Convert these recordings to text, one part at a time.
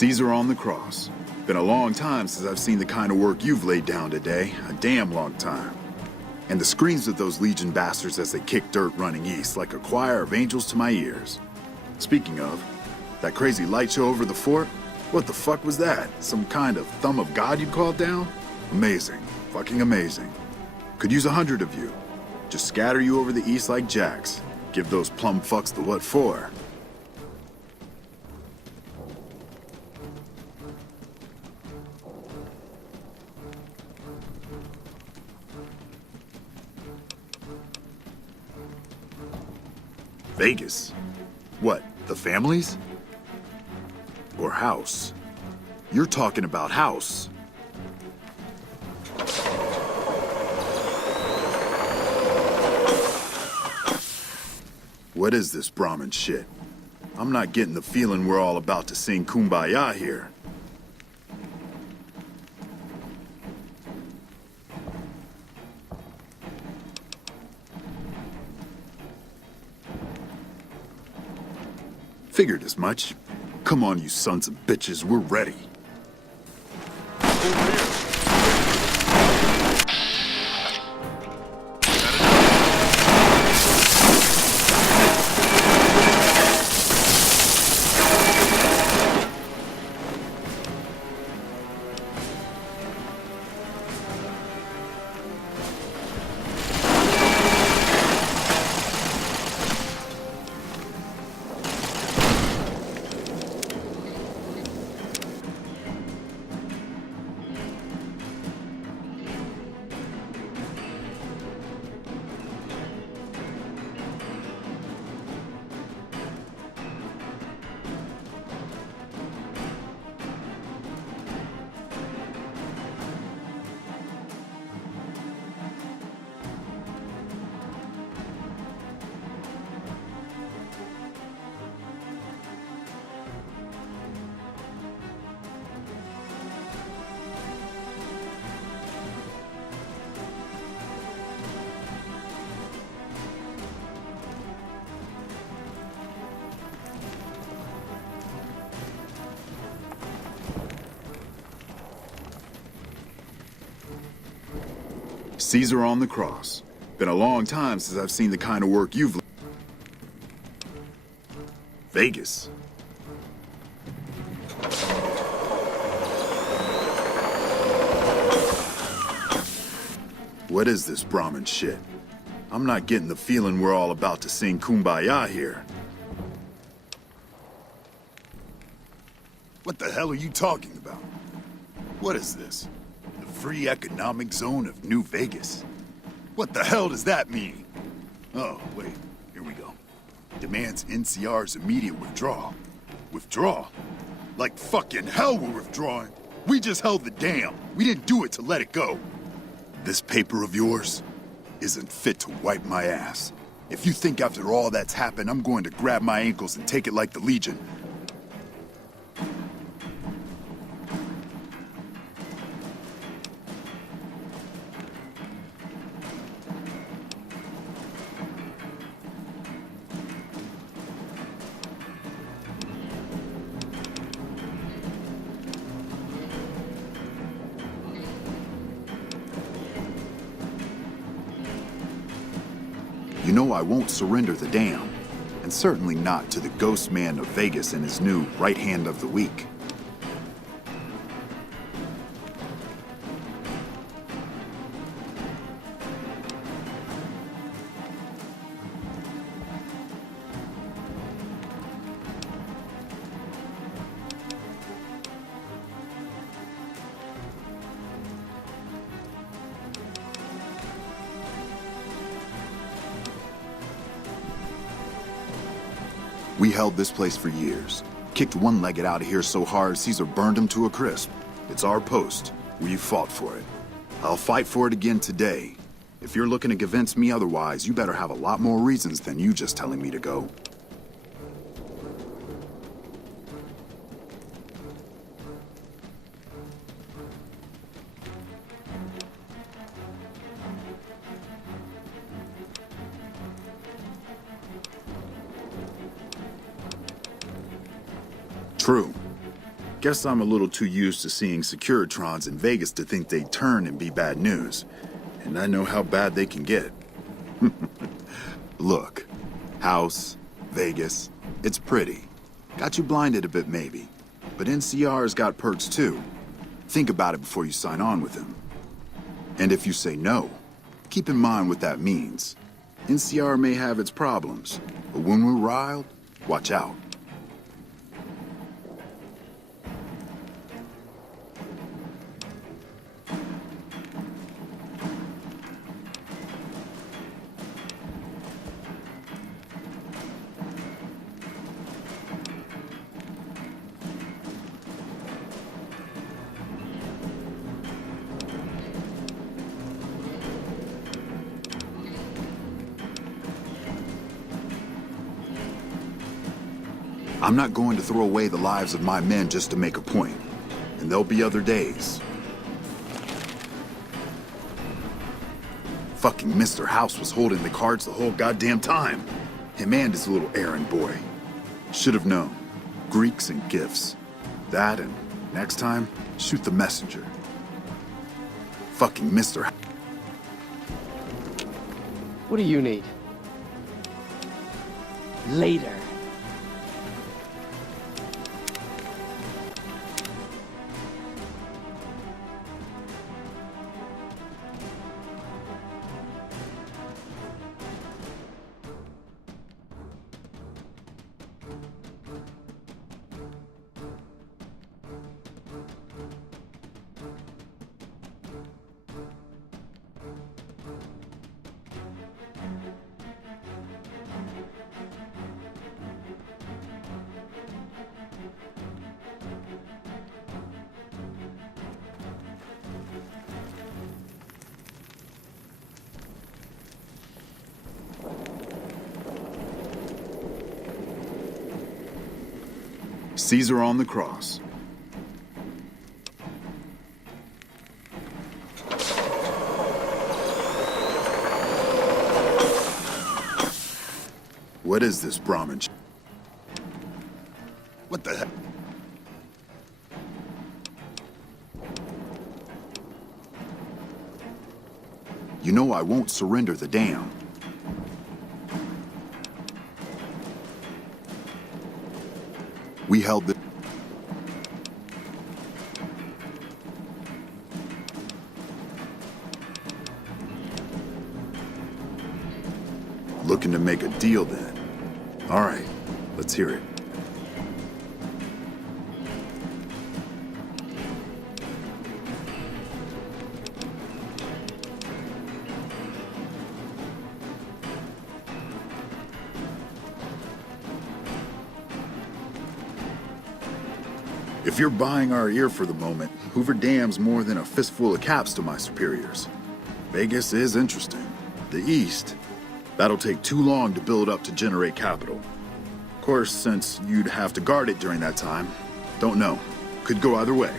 Caesar on the cross. Been a long time since I've seen the kind of work you've laid down today. A damn long time. And the screams of those Legion bastards as they kick dirt running east like a choir of angels to my ears. Speaking of, that crazy light show over the fort? What the fuck was that? Some kind of thumb of God you called down? Amazing. Fucking amazing. Could use 100 of you. Just scatter you over the east like jacks. Give those plum fucks the what for. Vegas? What, the families? Or house? You're talking about house. What is this Brahmin shit? I'm not getting the feeling we're all about to sing Kumbaya here. Figured as much. Come on, you sons of bitches, we're ready. Over here. Caesar on the cross. Been a long time since I've seen the kind of work you've... Vegas. What is this Brahmin shit? I'm not getting the feeling we're all about to sing Kumbaya here. What the hell are you talking about? What is this? Free economic zone of New Vegas. What the hell does that mean? Oh, wait, here we go. Demands NCR's immediate withdrawal. Withdraw? Like fucking hell we're withdrawing. We just held the dam. We didn't do it to let it go. This paper of yours isn't fit to wipe my ass. If you think after all that's happened, I'm going to grab my ankles and take it like the Legion. You know I won't surrender the dam, and certainly not to the ghost man of Vegas and his new right hand of the week. We held this place for years. Kicked one-legged out of here so hard, Caesar burned him to a crisp. It's our post. We fought for it. I'll fight for it again today. If you're looking to convince me otherwise, you better have a lot more reasons than you just telling me to go. True. Guess I'm a little too used to seeing Securitrons in Vegas to think they'd turn and be bad news. And I know how bad they can get. Look, house, Vegas, it's pretty. Got you blinded a bit maybe. But NCR's got perks too. Think about it before you sign on with him. And if you say no, keep in mind what that means. NCR may have its problems, but when we're riled, watch out. I'm not going to throw away the lives of my men just to make a point. And there'll be other days. Fucking Mr. House was holding the cards the whole goddamn time. Him and his little errand boy. Should have known. Greeks and gifts. That and next time, shoot the messenger. Fucking Mr. What do you need? Later. Caesar on the cross. What is this Brahmin? What the heck? You know I won't surrender the dam. We held the... Looking to make a deal then. All right, let's hear it. If you're buying our ear for the moment, Hoover Dam's more than a fistful of caps to my superiors. Vegas is interesting. The East, that'll take too long to build up to generate capital. Of course, since you'd have to guard it during that time, don't know. Could go either way.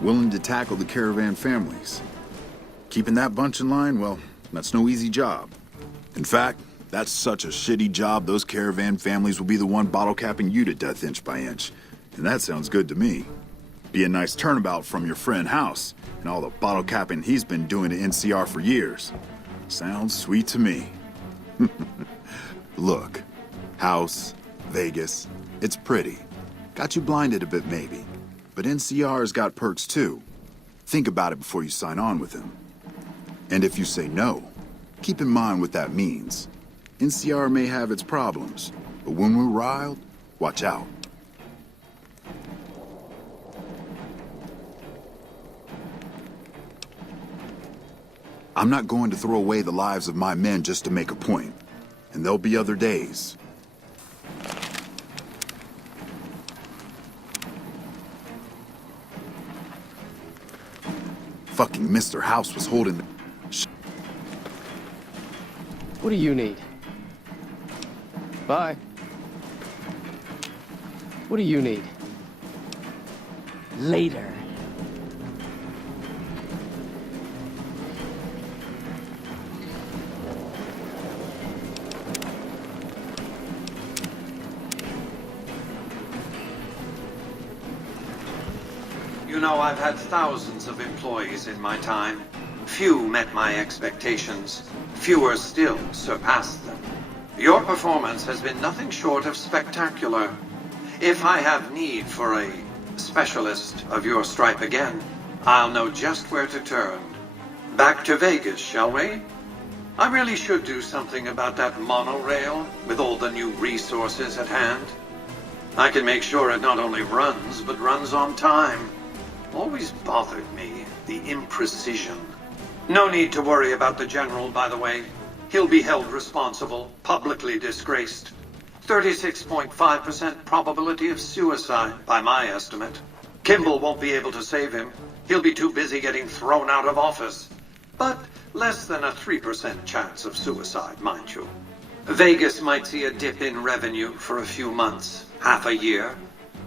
Willing to tackle the caravan families. Keeping that bunch in line, well, that's no easy job. In fact, that's such a shitty job, those caravan families will be the one bottle capping you to death inch by inch. And that sounds good to me. Be a nice turnabout from your friend House and all the bottle capping he's been doing to NCR for years. Sounds sweet to me. Look, House, Vegas, it's pretty. Got you blinded a bit maybe. But NCR's got perks too. Think about it before you sign on with him. And if you say no, keep in mind what that means. NCR may have its problems, but when we're riled, watch out. I'm not going to throw away the lives of my men just to make a point. And there'll be other days. Fucking Mr. House was holding the... What do you need? Bye. What do you need? Later. know, I've had thousands of employees in my time. Few met my expectations. Fewer still surpassed them. Your performance has been nothing short of spectacular. If I have need for a specialist of your stripe again, I'll know just where to turn. Back to Vegas, shall we? I really should do something about that monorail with all the new resources at hand. I can make sure it not only runs, but runs on time. Always bothered me, the imprecision. No need to worry about the General, by the way. He'll be held responsible, publicly disgraced. 36.5% probability of suicide, by my estimate. Kimball won't be able to save him. He'll be too busy getting thrown out of office. But less than a 3% chance of suicide, mind you. Vegas might see a dip in revenue for a few months, half a year.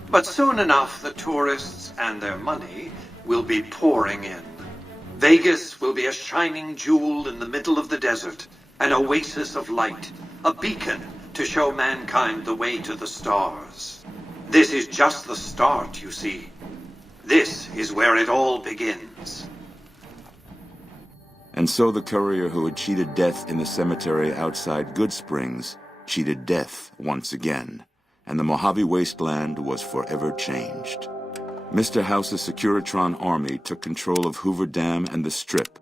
But soon enough, the tourists and their money will be pouring in. Vegas will be a shining jewel in the middle of the desert, an oasis of light, a beacon to show mankind the way to the stars. This is just the start, you see. This is where it all begins. And so the courier who had cheated death in the cemetery outside Good Springs cheated death once again, and the Mojave Wasteland was forever changed. Mr. House's Securitron army took control of Hoover Dam and the Strip.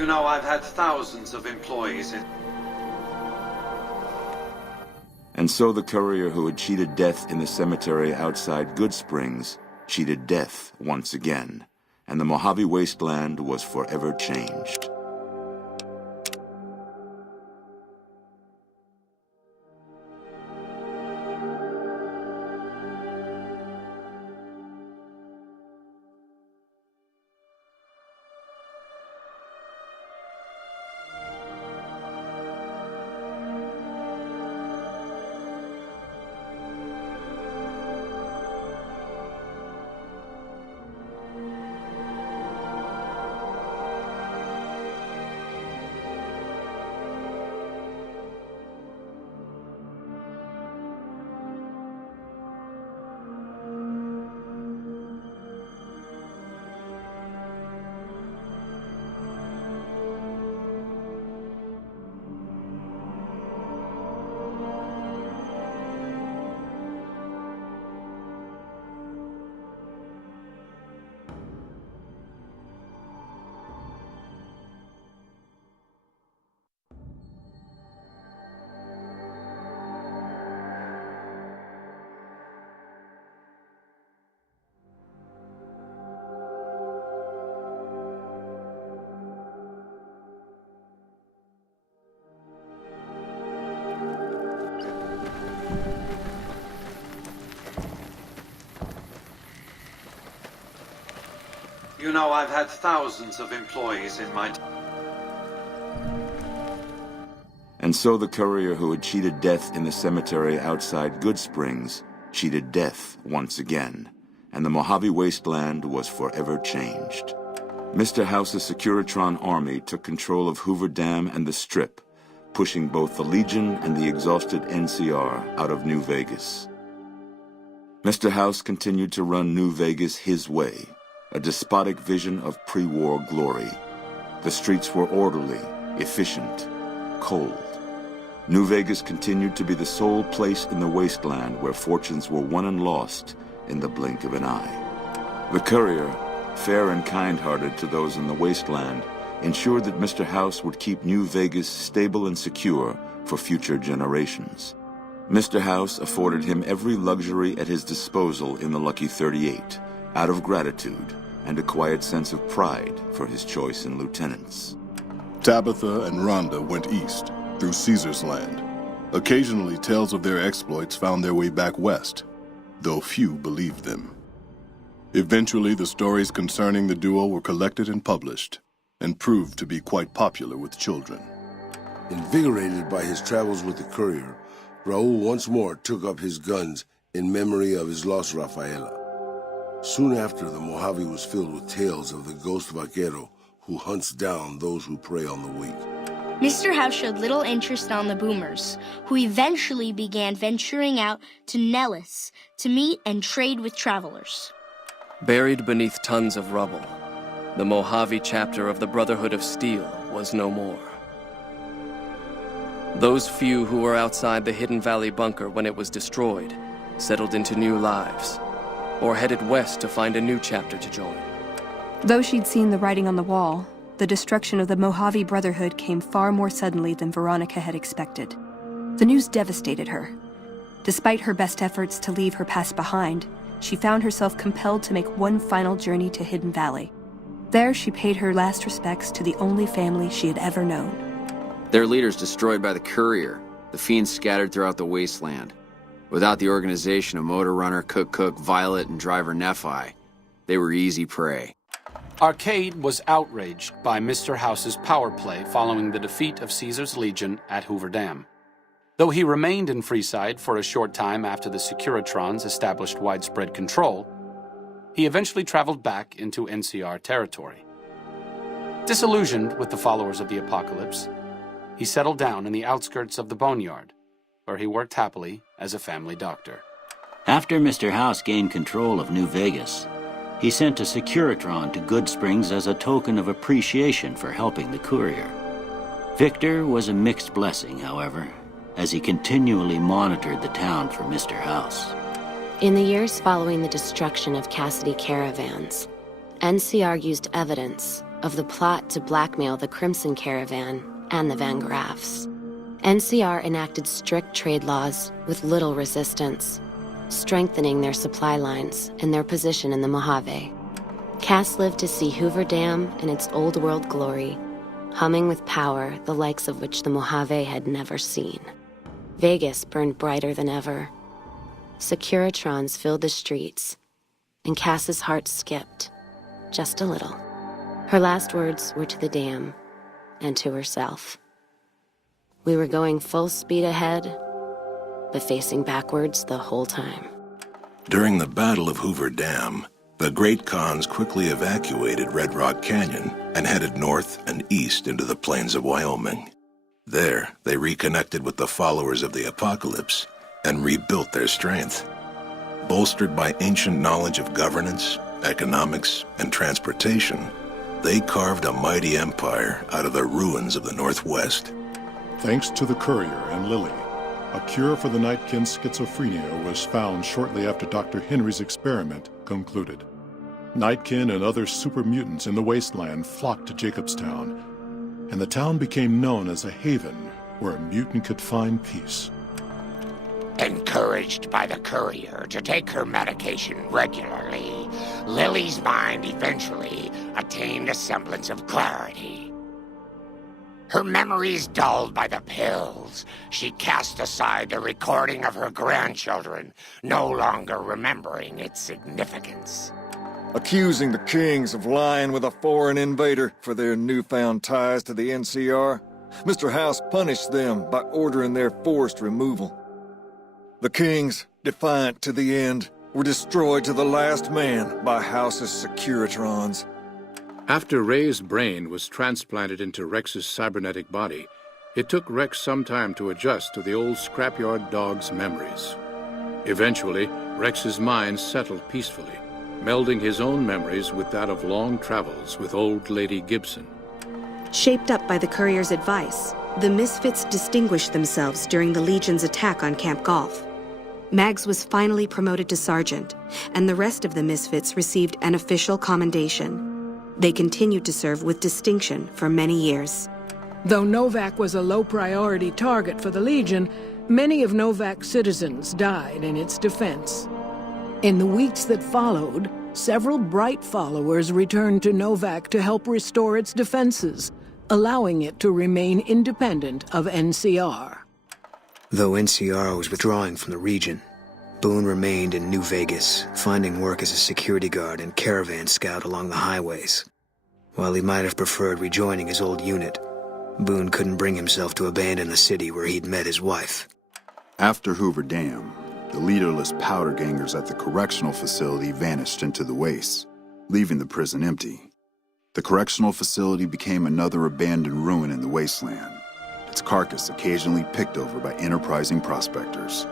You know, I've had thousands of employees in... And so the courier who had cheated death in the cemetery outside Good Springs cheated death once again, and the Mojave Wasteland was forever changed. You know, I've had thousands of employees in my... And so the courier who had cheated death in the cemetery outside Good Springs cheated death once again, and the Mojave Wasteland was forever changed. Mr. House's Securitron army took control of Hoover Dam and the Strip, pushing both the Legion and the exhausted NCR out of New Vegas. Mr. House continued to run New Vegas his way, a despotic vision of pre-war glory. The streets were orderly, efficient, cold. New Vegas continued to be the sole place in the wasteland where fortunes were won and lost in the blink of an eye. The Courier, fair and kind-hearted to those in the wasteland, ensured that Mr. House would keep New Vegas stable and secure for future generations. Mr. House afforded him every luxury at his disposal in the Lucky 38, out of gratitude and a quiet sense of pride for his choice in lieutenants. Tabitha and Rhonda went east, through Caesar's Land. Occasionally, tales of their exploits found their way back west, though few believed them. Eventually, the stories concerning the duo were collected and published, and proved to be quite popular with children. Invigorated by his travels with the Courier, Raul once more took up his guns in memory of his lost Rafaela. Soon after, the Mojave was filled with tales of the ghost vaquero who hunts down those who prey on the weak. Mr. House showed little interest on the boomers, who eventually began venturing out to Nellis to meet and trade with travelers. Buried beneath tons of rubble, the Mojave chapter of the Brotherhood of Steel was no more. Those few who were outside the Hidden Valley bunker when it was destroyed settled into new lives, or headed west to find a new chapter to join. Though she'd seen the writing on the wall, the destruction of the Mojave Brotherhood came far more suddenly than Veronica had expected. The news devastated her. Despite her best efforts to leave her past behind, she found herself compelled to make one final journey to Hidden Valley. There, she paid her last respects to the only family she had ever known. Their leaders destroyed by the Courier, the fiends scattered throughout the wasteland. Without the organization of Motor Runner, Cook, Violet, and Driver Nephi, they were easy prey. Arcade was outraged by Mr. House's power play following the defeat of Caesar's Legion at Hoover Dam. Though he remained in Freeside for a short time after the Securitrons established widespread control, he eventually traveled back into NCR territory. Disillusioned with the followers of the apocalypse, he settled down in the outskirts of the Boneyard, where he worked happily as a family doctor. After Mr. House gained control of New Vegas, he sent a Securitron to Goodsprings as a token of appreciation for helping the Courier. Victor was a mixed blessing, however, as he continually monitored the town for Mr. House. In the years following the destruction of Cassidy caravans, NCR used evidence of the plot to blackmail the Crimson Caravan and the Van Graffs. NCR enacted strict trade laws with little resistance, strengthening their supply lines and their position in the Mojave. Cass lived to see Hoover Dam in its old world glory, humming with power the likes of which the Mojave had never seen. Vegas burned brighter than ever. Securitrons filled the streets, and Cass's heart skipped, just a little. Her last words were to the dam and to herself. We were going full speed ahead, but facing backwards the whole time. During the Battle of Hoover Dam, the Great Khans quickly evacuated Red Rock Canyon and headed north and east into the plains of Wyoming. There, they reconnected with the followers of the apocalypse and rebuilt their strength. Bolstered by ancient knowledge of governance, economics, and transportation, they carved a mighty empire out of the ruins of the Northwest. Thanks to the Courier and Lily, a cure for the Nightkin's schizophrenia was found shortly after Dr. Henry's experiment concluded. Nightkin and other super mutants in the wasteland flocked to Jacobstown, and the town became known as a haven where a mutant could find peace. Encouraged by the Courier to take her medication regularly, Lily's mind eventually attained a semblance of clarity. Her memories dulled by the pills, she cast aside the recording of her grandchildren, no longer remembering its significance. Accusing the kings of lying with a foreign invader for their newfound ties to the NCR, Mr. House punished them by ordering their forced removal. The kings, defiant to the end, were destroyed to the last man by House's Securitrons. After Ray's brain was transplanted into Rex's cybernetic body, it took Rex some time to adjust to the old scrapyard dog's memories. Eventually, Rex's mind settled peacefully, melding his own memories with that of long travels with old Lady Gibson. Shaped up by the courier's advice, the Misfits distinguished themselves during the Legion's attack on Camp Golf. Mags was finally promoted to sergeant, and the rest of the Misfits received an official commendation. They continued to serve with distinction for many years. Though Novak was a low-priority target for the Legion, many of Novak's citizens died in its defense. In the weeks that followed, several bright followers returned to Novak to help restore its defenses, allowing it to remain independent of NCR. Though NCR was withdrawing from the region, Boone remained in New Vegas, finding work as a security guard and caravan scout along the highways. While he might have preferred rejoining his old unit, Boone couldn't bring himself to abandon the city where he'd met his wife. After Hoover Dam, the leaderless powder gangers at the correctional facility vanished into the wastes, leaving the prison empty. The correctional facility became another abandoned ruin in the wasteland, its carcass occasionally picked over by enterprising prospectors.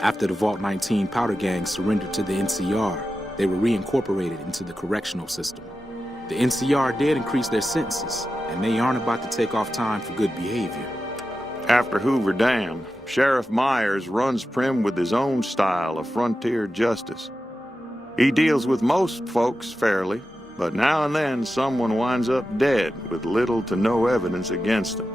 After the Vault 19 powder gang surrendered to the NCR, they were reincorporated into the correctional system. The NCR did increase their sentences, and they aren't about to take off time for good behavior. After Hoover Dam, Sheriff Myers runs Prim with his own style of frontier justice. He deals with most folks fairly, but now and then someone winds up dead with little to no evidence against them.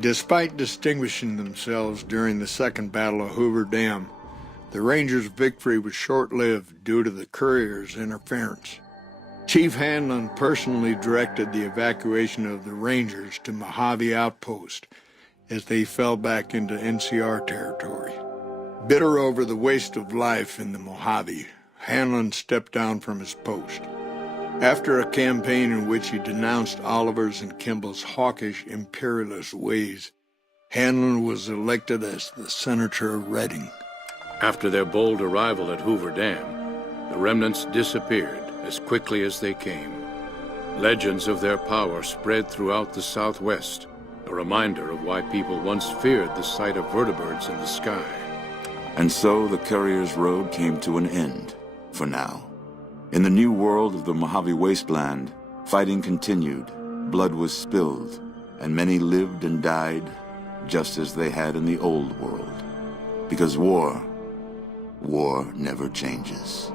Despite distinguishing themselves during the Second Battle of Hoover Dam, the Rangers' victory was short-lived due to the courier's interference. Chief Hanlon personally directed the evacuation of the Rangers to Mojave Outpost as they fell back into NCR territory. Bitter over the waste of life in the Mojave, Hanlon stepped down from his post. After a campaign in which he denounced Oliver's and Kimball's hawkish imperialist ways, Hanlon was elected as the Senator of Reading. After their bold arrival at Hoover Dam, the remnants disappeared as quickly as they came. Legends of their power spread throughout the Southwest, a reminder of why people once feared the sight of vertibirds in the sky. And so the Courier's road came to an end, for now. In the new world of the Mojave Wasteland, fighting continued, blood was spilled, and many lived and died just as they had in the old world. Because war never changes.